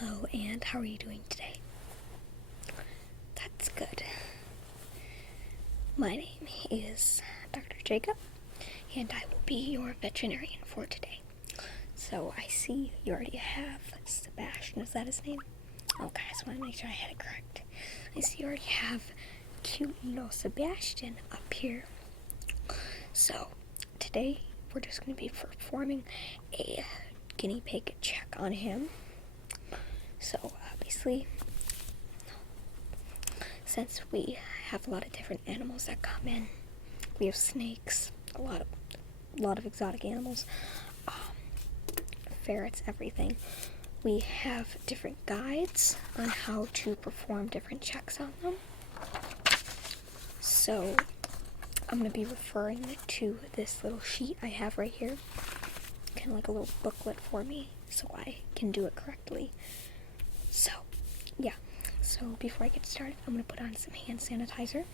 Hello, and how are you doing today? That's good. My name is Dr. Jacob, and I will be your veterinarian for today. So I see you already have Sebastian, is that his name? Okay, I just want to make sure I had it correct. I see you already have cute little Sebastian up here. So today we're just going to be performing a guinea pig check on him. So obviously, since we have a lot of different animals that come in, we have snakes, a lot of exotic animals, ferrets, everything. We have different guides on how to perform different checks on them. So I'm going to be referring to this little sheet I have right here, kind of like a little booklet for me, so I can do it correctly. So, yeah. So before I get started, I'm going to put on some hand sanitizer.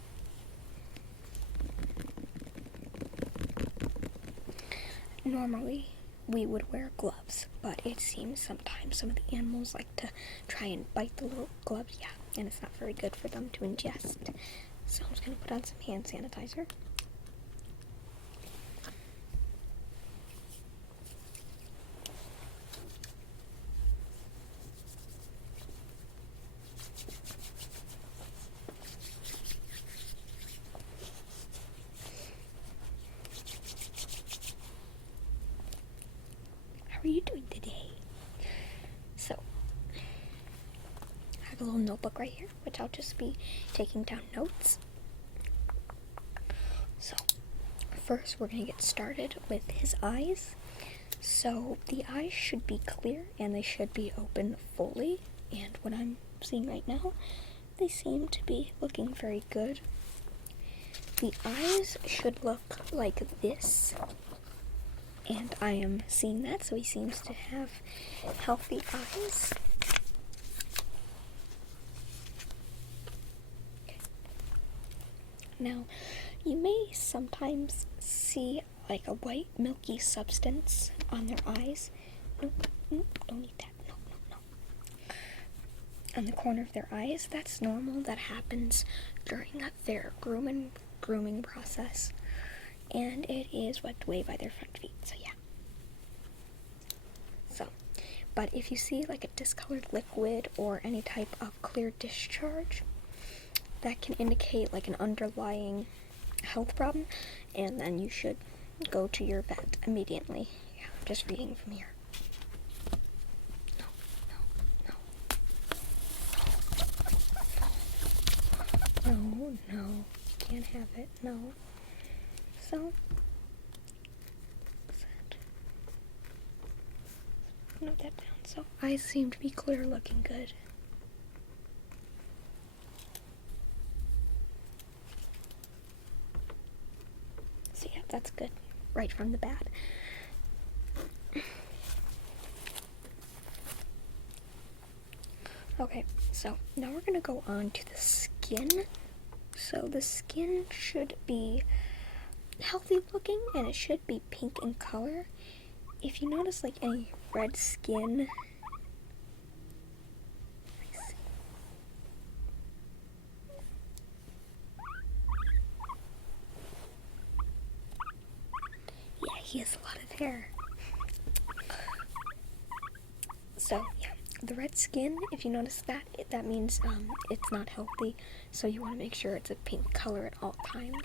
Normally, we would wear gloves, but it seems sometimes some of the animals like to try and bite the little gloves, and it's not very good for them to ingest. So I'm just going to put on some hand sanitizer. How are you doing today? So, I have a little notebook right here, which I'll just be taking down notes. So, first we're going to get started with his eyes. So, the eyes should be clear and they should be open fully. And what I'm seeing right now, they seem to be looking very good. The eyes should look like this. And I am seeing that, so he seems to have healthy eyes. Okay. Now, you may sometimes see like a white milky substance on their eyes. Nope, don't eat that. No. On the corner of their eyes, that's normal. That happens during their grooming process. And it is wiped away by their front feet, so yeah. So, but if you see like a discolored liquid or any type of clear discharge, that can indicate like an underlying health problem, and then you should go to your vet immediately. Yeah, I'm just reading from here. No, you can't have it, no. So, note that down. So, eyes seem to be clear, looking good. So yeah, that's good, right from the bat. Okay, so now we're gonna go on to the skin. So the skin should be healthy looking, and it should be pink in color. If you notice like any red skin, yeah, he has a lot of hair. So yeah, the red skin, if you notice that, that means it's not healthy, so you want to make sure it's a pink color at all times.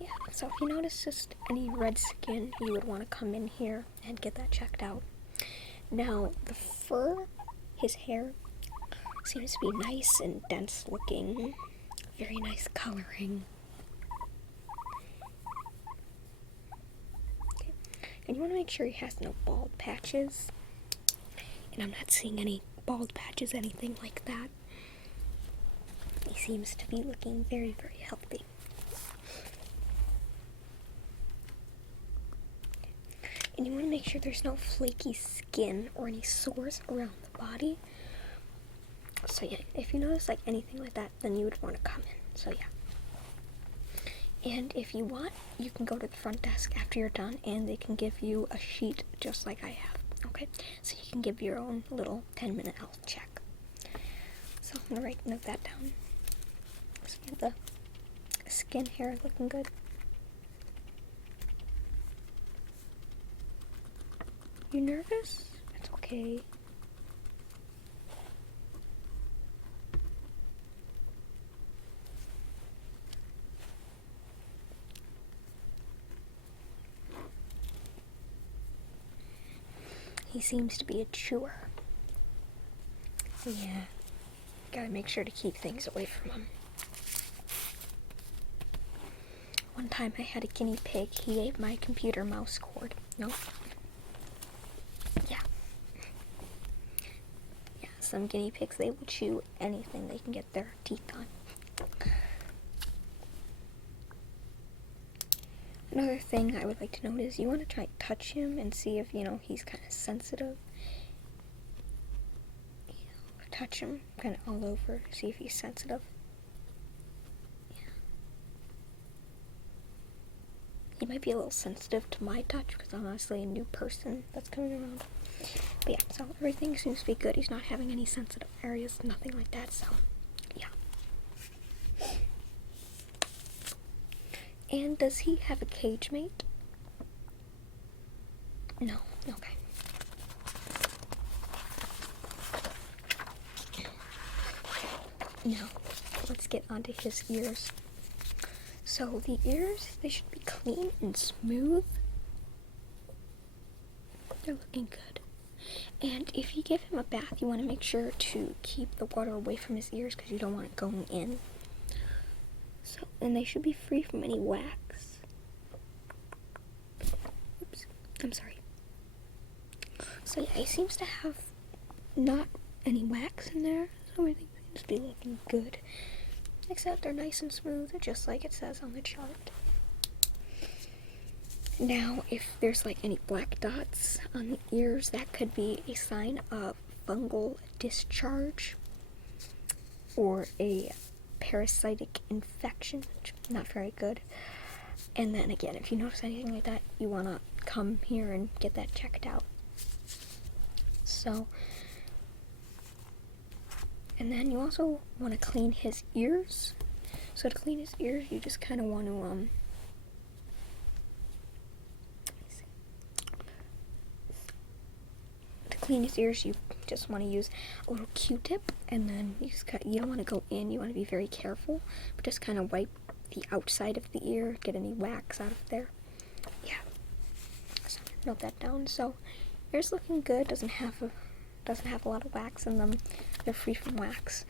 Yeah, so if you notice just any red skin, you would want to come in here and get that checked out. Now, the fur, his hair, seems to be nice and dense looking. Very nice coloring. Okay. And you want to make sure he has no bald patches. And I'm not seeing any bald patches, anything like that. He seems to be looking very, very healthy. And you want to make sure there's no flaky skin or any sores around the body. So yeah, if you notice like anything like that, then you would want to come in. So yeah. And if you want, you can go to the front desk after you're done, and they can give you a sheet just like I have. Okay, so you can give your own little 10-minute health check. So I'm gonna note that down. So we have the skin hair looking good. You nervous? It's okay. He seems to be a chewer. Yeah. Gotta make sure to keep things away from him. One time I had a guinea pig. He ate my computer mouse cord. No? Yeah. Yeah, some guinea pigs, they will chew anything they can get their teeth on. Another thing I would like to note is you want to try to touch him and see if, he's kind of sensitive. Touch him kind of all over, see if he's sensitive. Yeah. He might be a little sensitive to my touch because I'm honestly a new person that's coming around. But yeah, so everything seems to be good. He's not having any sensitive areas, nothing like that, so yeah. And does he have a cage mate? No, okay. Now, let's get onto his ears. So the ears, they should be clean and smooth. They're looking good. And if you give him a bath, you want to make sure to keep the water away from his ears because you don't want it going in. So, and they should be free from any wax. Oops, I'm sorry. So yeah, he seems to have not any wax in there, so everything seems to be looking good. Except they're nice and smooth, just like it says on the chart. Now, if there's like any black dots on the ears, that could be a sign of fungal discharge or a parasitic infection, which is not very good. And then again, if you notice anything like that, you want to come here and get that checked out. So, and then you also want to clean his ears. So to clean his ears, you just kind of want to, clean his ears, you just want to use a little Q-tip, and then you don't want to go in, you want to be very careful, but just kind of wipe the outside of the ear, get any wax out of there. Yeah. So note that down. So ears looking good, doesn't have a lot of wax in them. They're free from wax.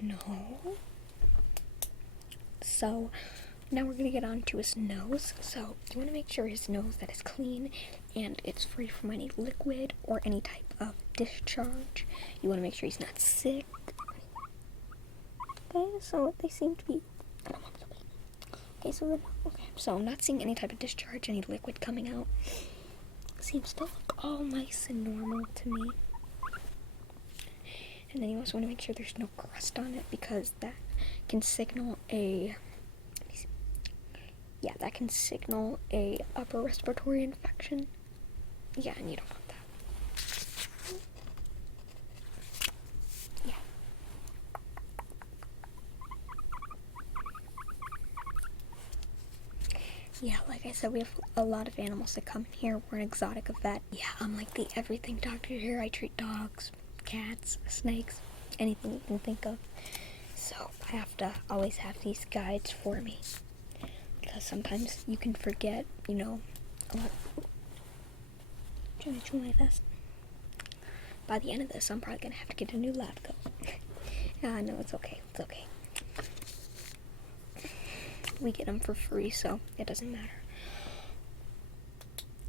No. So now we're gonna get on to his nose. So you want to make sure his nose that is clean and it's free from any liquid or any type of discharge. You want to make sure he's not sick. Okay, so they seem to be. So I'm not seeing any type of discharge, any liquid coming out. Seems to look all nice and normal to me. And then you also want to make sure there's no crust on it because that can signal a upper respiratory infection. Yeah, and you don't want that. Yeah. Yeah, like I said, we have a lot of animals that come in here. We're an exotic vet. Yeah, I'm like the everything doctor here. I treat dogs, cats, snakes, anything you can think of. So I have to always have these guides for me. Because sometimes you can forget, a lot. Trying to chew my vest. By the end of this, I'm probably going to have to get a new lab coat. No, it's okay. It's okay. We get them for free, so it doesn't matter.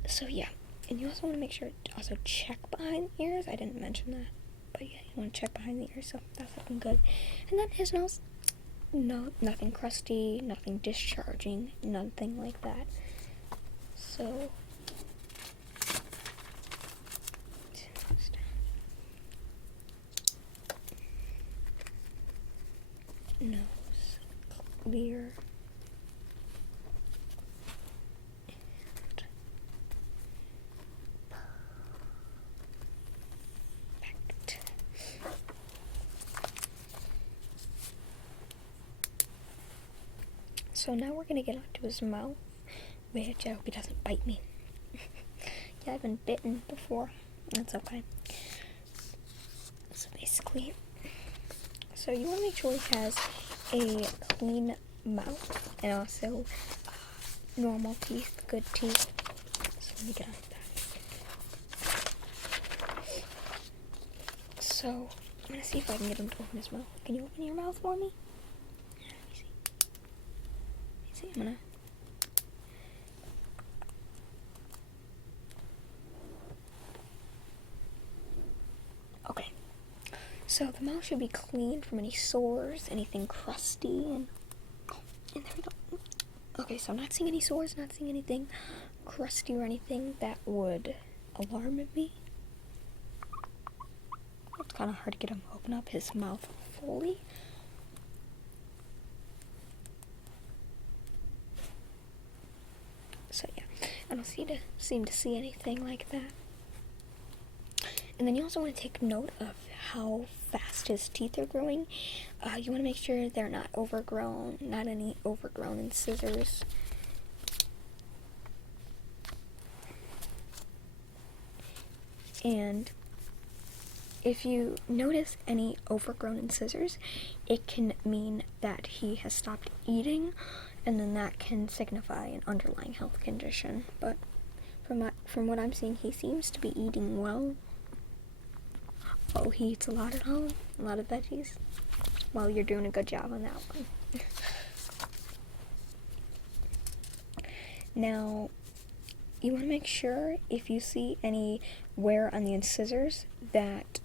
So, yeah. And you also want to make sure to also check behind the ears. I didn't mention that. But, yeah, you want to check behind the ears, so that's looking good. And then his nose. No, nothing crusty, nothing discharging, nothing like that. So nose clear. So now we're gonna get onto his mouth, which I hope he doesn't bite me. Yeah, I've been bitten before. That's okay. So basically, so you want to make sure he has a clean mouth and also normal teeth, good teeth. So let me get onto that. So I'm gonna see if I can get him to open his mouth. Can you open your mouth for me? I'm gonna. Okay. So the mouth should be clean from any sores, anything crusty, and there we go. Okay, so I'm not seeing any sores, not seeing anything crusty or anything that would alarm me. It's kind of hard to get him to open up his mouth fully. So yeah, I don't seem to see anything like that. And then you also want to take note of how fast his teeth are growing. You want to make sure they're not overgrown, not any overgrown incisors. And if you notice any overgrown incisors, it can mean that he has stopped eating, and then that can signify an underlying health condition. But from what I'm seeing, he seems to be eating well. Oh, he eats a lot at home, a lot of veggies. Well, you're doing a good job on that one. Now, you want to make sure if you see any wear on the incisors that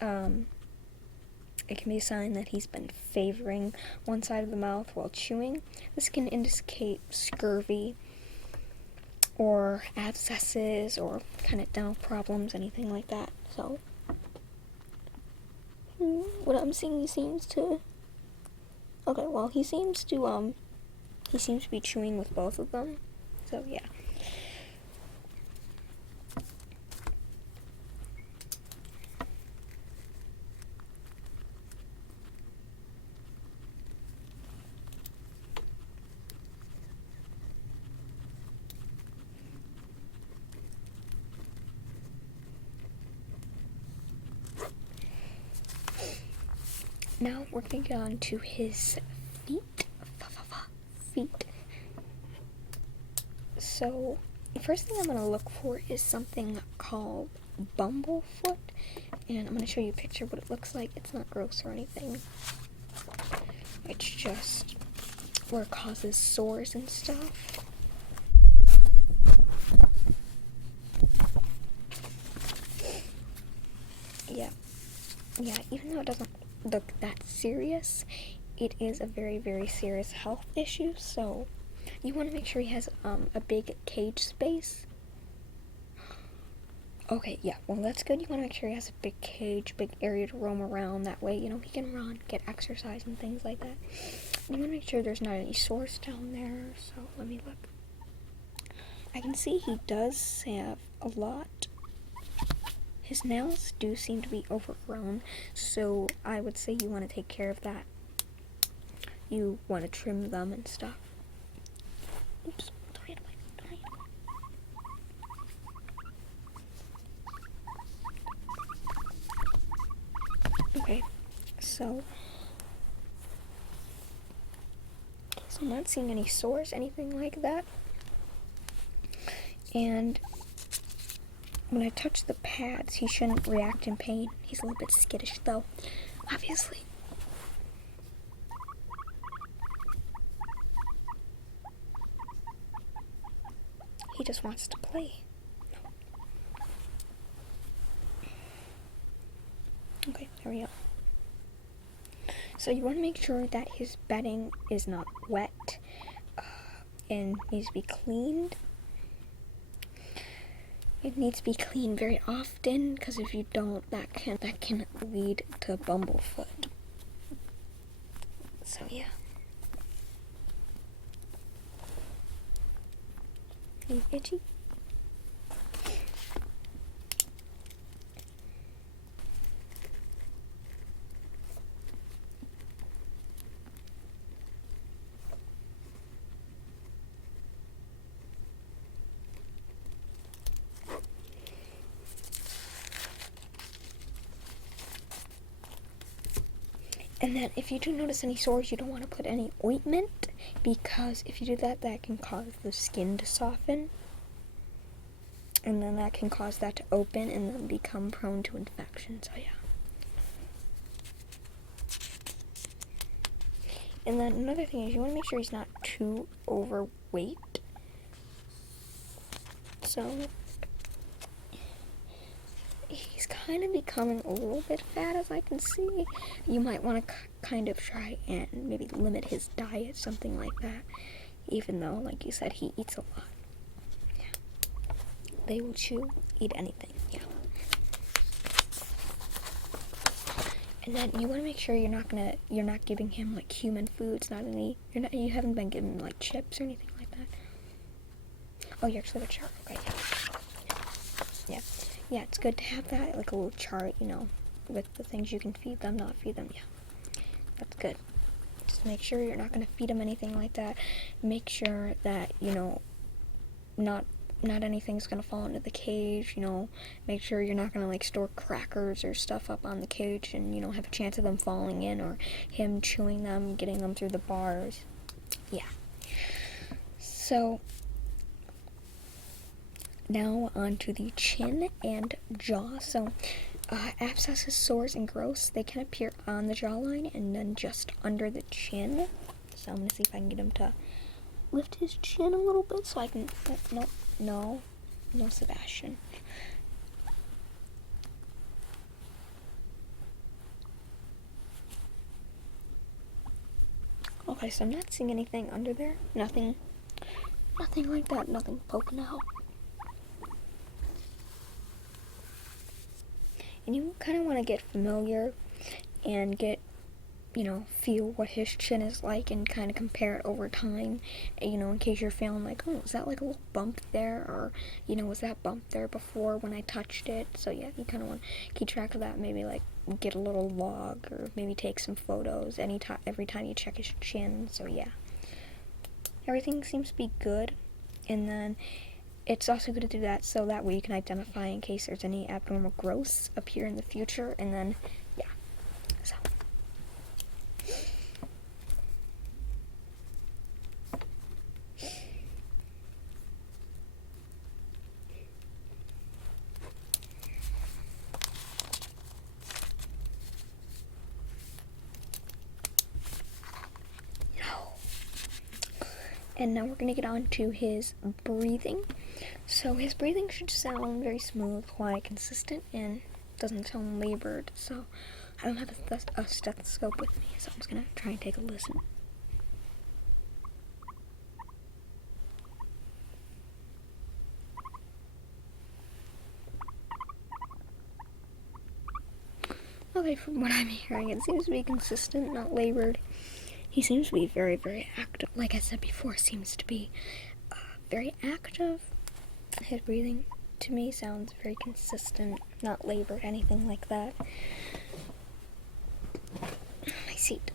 it can be a sign that he's been favoring one side of the mouth while chewing. This can indicate scurvy or abscesses or kind of dental problems, anything like that. So what I'm seeing, he seems to. Okay, well, he seems to be chewing with both of them. So yeah. Now we're going to get on to his feet. Feet. So, the first thing I'm going to look for is something called bumblefoot. And I'm going to show you a picture of what it looks like. It's not gross or anything. It's just where it causes sores and stuff. Yeah, even though it doesn't look that serious, it is a very, very serious health issue, so you want to make sure he has a big cage space. Okay, yeah, well, that's good. You want to make sure he has a big cage, big area to roam around. That way, he can run, get exercise, and things like that. You want to make sure there's not any sores down there, so let me look. I can see he does have a lot. His nails do seem to be overgrown, so I would say you want to take care of that. You want to trim them and stuff. Oops, don't hit it. Okay, so I'm not seeing any sores, anything like that. And when I touch the pads, he shouldn't react in pain. He's a little bit skittish, though, obviously. He just wants to play. Okay, there we go. So you want to make sure that his bedding is not wet and needs to be cleaned. It needs to be cleaned very often, because if you don't, that can lead to bumblefoot. So yeah. Are you itchy? And then if you do notice any sores, you don't want to put any ointment, because if you do that, that can cause the skin to soften. And then that can cause that to open and then become prone to infection, so yeah. And then another thing is you want to make sure he's not too overweight. So he's kind of becoming a little bit fat, as I can see. You might want to kind of try and maybe limit his diet, something like that. Even though, like you said, he eats a lot. Yeah. They will chew, eat anything. Yeah. And then you want to make sure you're not giving him like human foods, you haven't been giving him like chips or anything like that. Oh, you actually have a chart. Okay, yeah. Yeah, it's good to have that, like a little chart, with the things you can feed them, not feed them. Yeah, that's good. Just make sure you're not going to feed them anything like that. Make sure that, not anything's going to fall into the cage, Make sure you're not going to, like, store crackers or stuff up on the cage and, have a chance of them falling in or him chewing them, getting them through the bars. Yeah. So now onto the chin and jaw. So abscesses, sores, and growths, they can appear on the jawline and then just under the chin. So I'm going to see if I can get him to lift his chin a little bit so I can... No, Sebastian. Okay, so I'm not seeing anything under there. Nothing like that. Nothing poking out. And you kind of want to get familiar and get, feel what his chin is like and kind of compare it over time, in case you're feeling like, oh, is that like a little bump there? Or, was that bump there before when I touched it? So yeah, you kind of want to keep track of that. Maybe like get a little log or maybe take some photos every time you check his chin. So yeah, everything seems to be good. And then it's also good to do that so that way you can identify in case there's any abnormal growths appear in the future. And then, yeah, so. And now we're going to get on to his breathing. So his breathing should sound very smooth, quiet, consistent, and doesn't sound labored. So I don't have a stethoscope with me, so I'm just going to try and take a listen. Okay, from what I'm hearing, it seems to be consistent, not labored. He seems to be very, very active. Like I said before, seems to be very active. His breathing, to me, sounds very consistent, not labored, anything like that. My seat.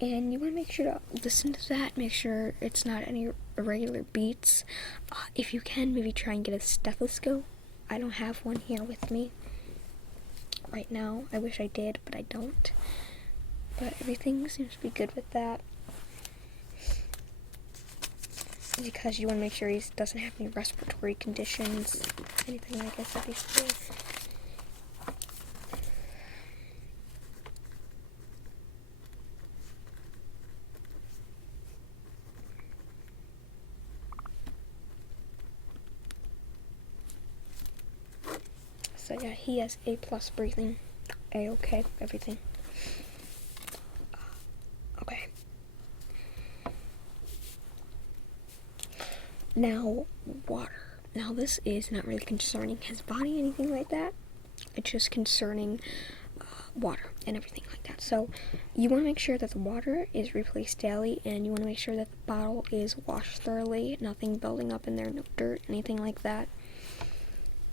And you want to make sure to listen to that, make sure it's not any irregular beats. If you can, maybe try and get a stethoscope. I don't have one here with me right now. I wish I did, but I don't. But everything seems to be good with that. Because you want to make sure he doesn't have any respiratory conditions, anything like I said before. So yeah, he has A+ breathing, A-okay, everything. Now, water. Now, this is not really concerning his body, anything like that. It's just concerning water and everything like that. So, you want to make sure that the water is replaced daily, and you want to make sure that the bottle is washed thoroughly, nothing building up in there, no dirt, anything like that.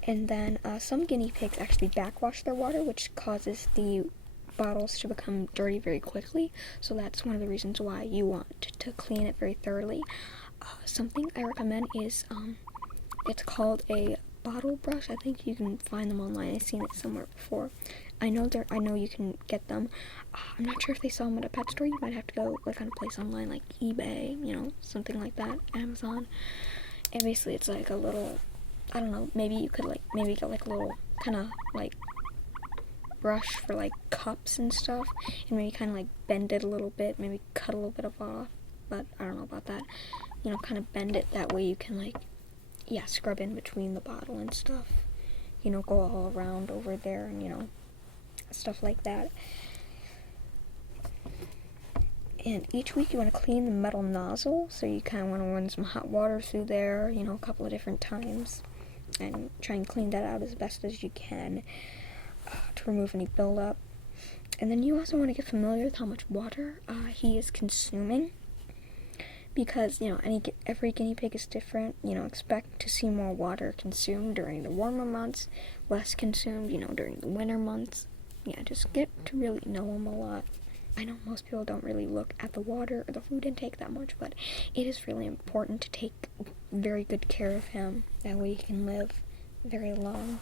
And then some guinea pigs actually backwash their water, which causes the bottles to become dirty very quickly. So that's one of the reasons why you want to clean it very thoroughly. Something I recommend is, it's called a bottle brush. I think you can find them online. I've seen it somewhere before. I know you can get them. I'm not sure if they sell them at a pet store. You might have to go like on a place online like eBay, something like that, Amazon. And basically it's like a little, I don't know, maybe you could maybe get like a little kind of like brush for like cups and stuff, and maybe kind of like bend it a little bit, maybe cut a little bit of off, but I don't know about that. Kind of bend it that way you can scrub in between the bottle and stuff. Go all around over there and stuff like that. And each week you want to clean the metal nozzle, so you kind of want to run some hot water through there, a couple of different times, and try and clean that out as best as you can to remove any buildup. And then you also want to get familiar with how much water he is consuming, because every guinea pig is different. Expect to see more water consumed during the warmer months, less consumed during the winter months. Just get to really know him a lot. I know most people don't really look at the water or the food intake that much, but it is really important to take very good care of him. That way he can live very long.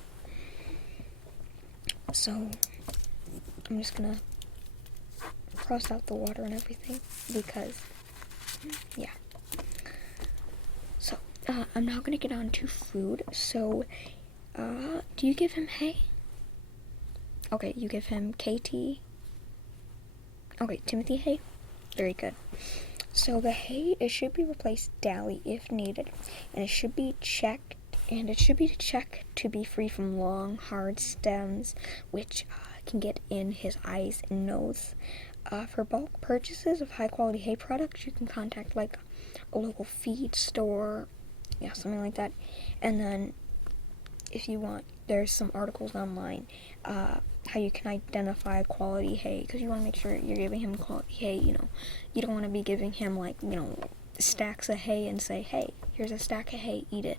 So I'm just gonna cross out the water and everything because, So I'm now gonna get on to food. So do you give him hay? Okay, you give him KT. Okay, Timothy hay. Very good. So the hay, it should be replaced daily if needed, and it should be checked. And it should be checked to be free from long, hard stems, which can get in his eyes and nose. For bulk purchases of high-quality hay products, you can contact like a local feed store, something like that. And then, if you want, there's some articles online how you can identify quality hay, because you want to make sure you're giving him quality hay. You don't want to be giving him stacks of hay and say, hey, here's a stack of hay, eat it.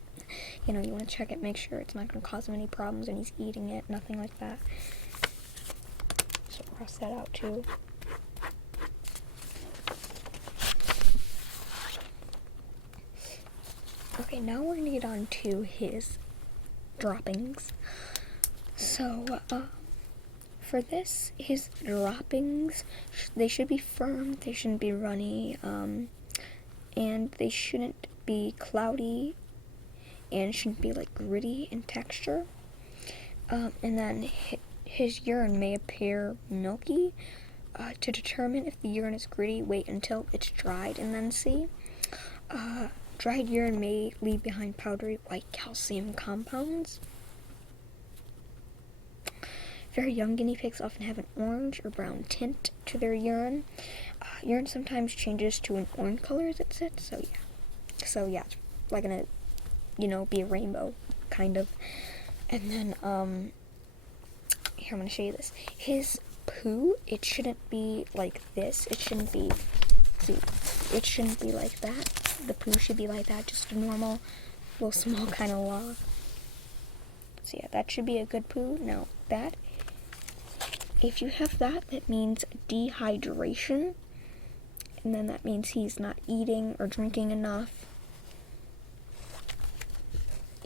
You want to check it, make sure it's not going to cause him any problems and he's eating it, nothing like that. So cross that out too. Okay, now we're going to get on to his droppings. So, for this, his droppings, they should be firm, they shouldn't be runny, and they shouldn't be cloudy, and shouldn't be gritty in texture. And then his urine may appear milky. To determine if the urine is gritty, wait until it's dried and then see. Dried urine may leave behind powdery white calcium compounds. Very young guinea pigs often have an orange or brown tint to their urine. Urine sometimes changes to an orange color as it sits, so yeah, it's gonna, be a rainbow, kind of. And then, here, I'm gonna show you this. His poo, it shouldn't be like this. It shouldn't be like that. The poo should be like that, just a normal, little small kind of log. So yeah, that should be a good poo. Now, if you have that means dehydration, and then that means he's not eating or drinking enough.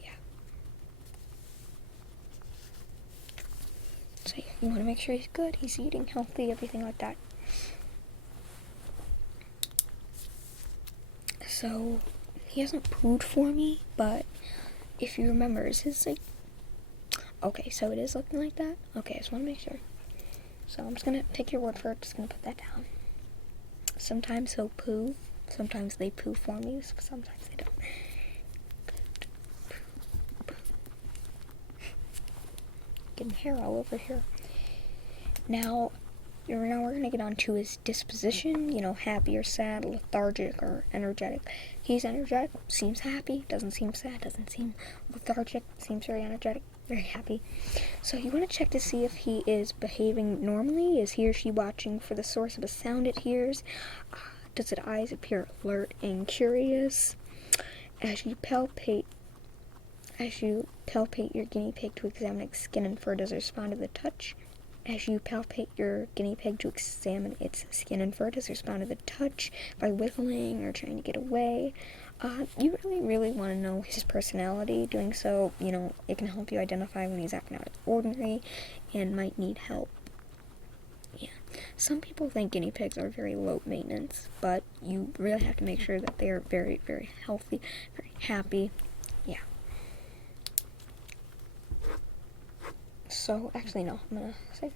Yeah. So yeah, you want to make sure he's good, he's eating healthy, everything like that. So, he hasn't pooed for me, but if you remember, is his okay, so it is looking like that? Okay, I just want to make sure. So I'm just going to take your word for it, just going to put that down. Sometimes he'll poo, sometimes they poo for me, sometimes they don't. Getting hair all over here. Now, Now we're gonna get on to his disposition, happy or sad, lethargic or energetic. He's energetic, seems happy, doesn't seem sad, doesn't seem lethargic, seems very energetic, very happy. So you want to check to see if he is behaving normally. Is he or she watching for the source of a sound it hears? Does its eyes appear alert and curious? As you palpate your guinea pig to examine its skin and fur, does it respond to the touch? As you palpate your guinea pig to examine its skin and fur, does it respond to the touch by wiggling or trying to get away? You really want to know his personality. Doing so, it can help you identify when he's acting out of the ordinary and might need help. Yeah. Some people think guinea pigs are very low maintenance, but you really have to make sure that they are very, very healthy, very happy. Yeah. So, actually, no. I'm gonna say,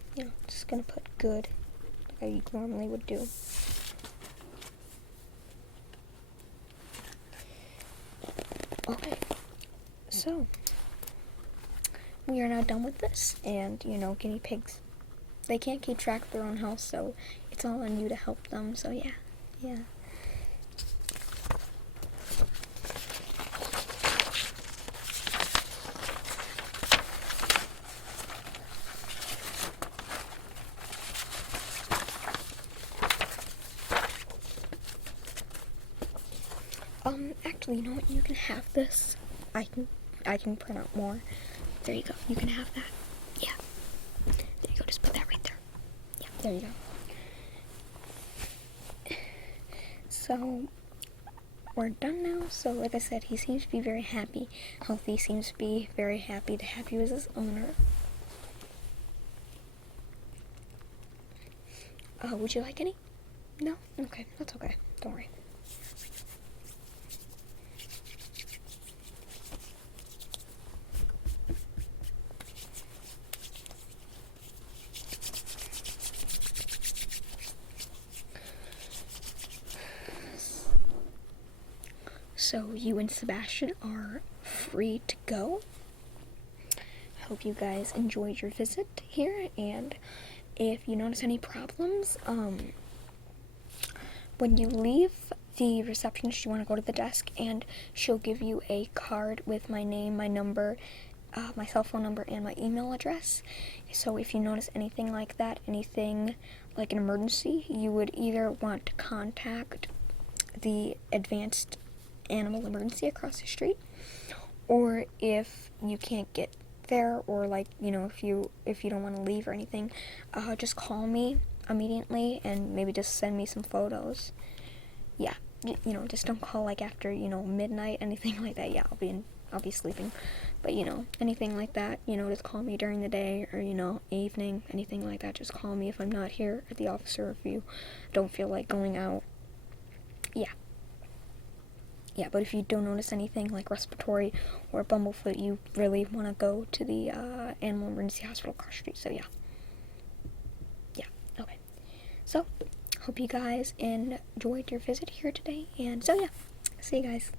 just gonna put good, like I normally would do. Okay. So, we are now done with this, and, guinea pigs, they can't keep track of their own health, so it's all on you to help them, so yeah. Actually, you know what? You can have this. I can print out more. There you go. You can have that. Yeah. There you go. Just put that right there. Yeah. There you go. So we're done now. So like I said, he seems to be very happy. Healthy, seems to be very happy to have you as his owner. Would you like any? No? Okay. That's okay. Don't worry. So you and Sebastian are free to go. I hope you guys enjoyed your visit here, and if you notice any problems, when you leave the receptionist, you want to go to the desk, and she'll give you a card with my name, my number, my cell phone number, and my email address. So if you notice anything like that, anything like an emergency, you would either want to contact the advanced animal emergency across the street, or if you can't get there, or if you don't want to leave or anything, just call me immediately and maybe just send me some photos. Yeah, just don't call after midnight, anything like that. Yeah, I'll be sleeping, but anything like that, just call me during the day, or evening, anything like that. Just call me if I'm not here at the office, or if you don't feel like going out. Yeah, but if you don't notice anything like respiratory or bumblefoot, you really want to go to the animal emergency hospital across the street. So yeah, okay. So hope you guys enjoyed your visit here today, and so yeah, see you guys.